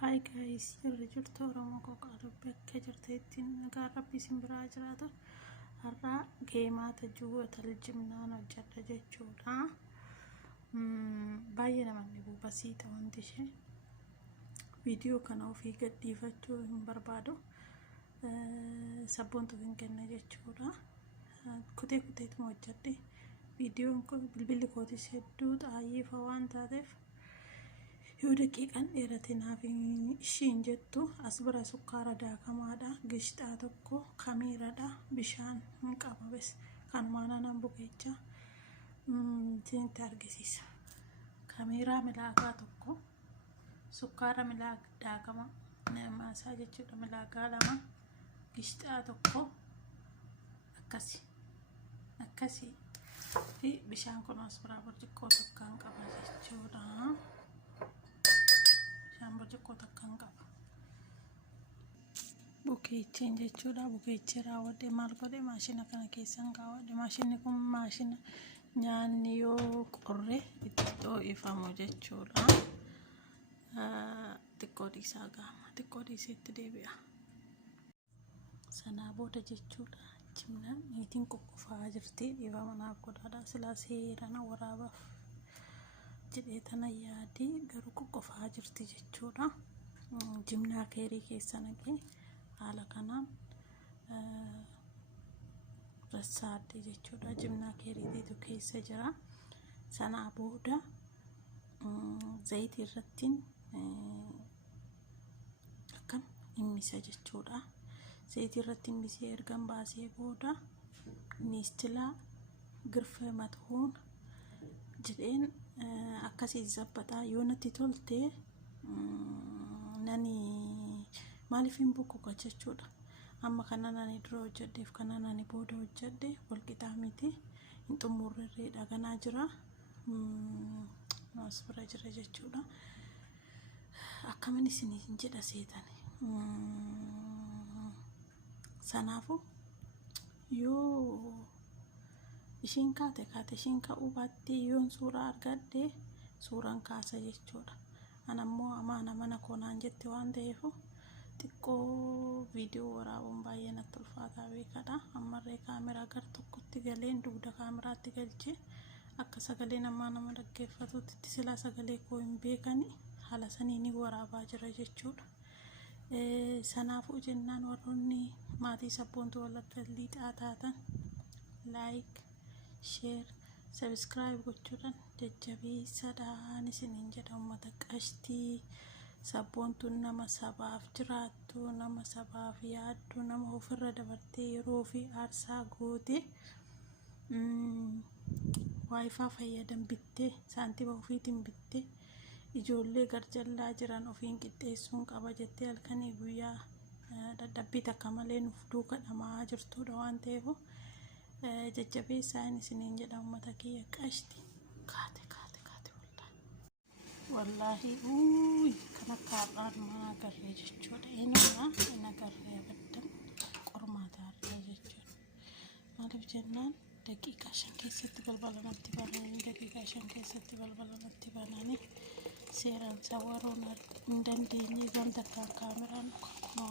Hi guys, jirri jirtu Oromoo Qoqqaaduu bakka jirteetti nagaa rabbii isin biraa jiraatu har'a geemaata juuwota jimnaan hojjedha jechuudha. Baay'ee namatti basiita wanti ishee viidiyoo kana ofii gadhiifachuu hin barbaadu sabboontu hin kenna jechuudha. Kutee kuteetuma hojjedhe viidiyoon kun bilbilli kootis hedduu xaayyeefa waan taateef yoo daqiiqaan dheerate naaf ishiin jettu as bira sukkaara daakamaadha, gishxaa tokko, kamiiradha, bishaan hin qababes kanumaan anan bukeecha isinitti argisiisa. Kamiiraa milaagaa tokko, sukkaara milaagaa daakama maasaa jechuudha milaagaa lama, gishxaa tokko akkasi fi bishaan kun as bira burcuqqoo tokko qaba jechuudha. Burcuqqoo takkaan qaba. Bukeecheen jechuudha. Bukeechee raawwadhe maal godhe maashina kana keessan kaawwadhe. Maashinni kun maashina nyaanni yoo qorre itti dho'ifamu jechuudha. Xiqqoo dhiisaa gaama. Xiqqoo dhiiseetti deebi'a. Sanaa booda jechuudha. Jimnaan niitiin qoqqofaa jirti. Dhiifama naaf godhaadha. Silaa seerana waraabaaf jedhee tana yaadii garuu qoqqofaa jirti jechuudha. Jimnaa keerii keessa naqee haala kanaan rassaadde jechuudha. Jimnaa keeriitu keessa jira. Sanaa booda zayitii irratti akkam immisa jechuudha. Zayitii irratti immisee ergan baasee booda niistilaa girfee matuun jedheen akkasii zabbataa yoo natti tolte nani maaliif hin bukuka jechuudha. Amma kana nani dura hojjedheef kana nani booda hojjedhe wal qixaa miti hin xumurreerree dhaganaa jira as bira jira jechuudha. Akkamin isiniin jedha seetani sanaafu yoo ishiin kaate ishiin ka'uu baatte yoon suuraa argadhe suuraan kaasa jechuudha. Anammoo amaana mana koonaan jette waan ta'eef xiqqoo viidiyoo waraabuun baay'ee natti ulfaataa beekadha. Ammarree kaameraa gar tokkotti galeen dugda kaameraatti galchee akka sagalee nama dhaggeeffatutti silaa sagalee koo hin beekani haala saniin waraabaa jira jechuudha. Sanaafuu jennaan warroonni maatii sabboontuu Wallagga Lixaa taatan like, share, subscribe gochuudhaan jajjabeessadhaan isiniin jedha uummata qashtii. Sabboontuun nama sabaaf jiraattu, nama sabaaf yaaddu, nama ofirra dabartee yeroo fi aarsaa goote waayifaa fayyadan bittee saantiba ofiitiin bittee ijoollee garjallaa jiran ofiin qixxeessuun qaba jettee halkanii guyyaa dadhabbii takka malee nuuf duuka dhamaa jirtudha waan ta'eef jajjabeessaan isiniin jedha uummata kiyya qashtii. Kaate wallaahi kan akka har'aan maa agarree jechuudha. Inni agarree abaddan qormaata har'ee jechuudha. Maaliif jennaan daqiiqaa 5 keessatti balbala natti bananii daqiiqaa 5 keessatti balbala natti bananii seeraan sawaruun hin dandeenye ganda kaameraan akkuma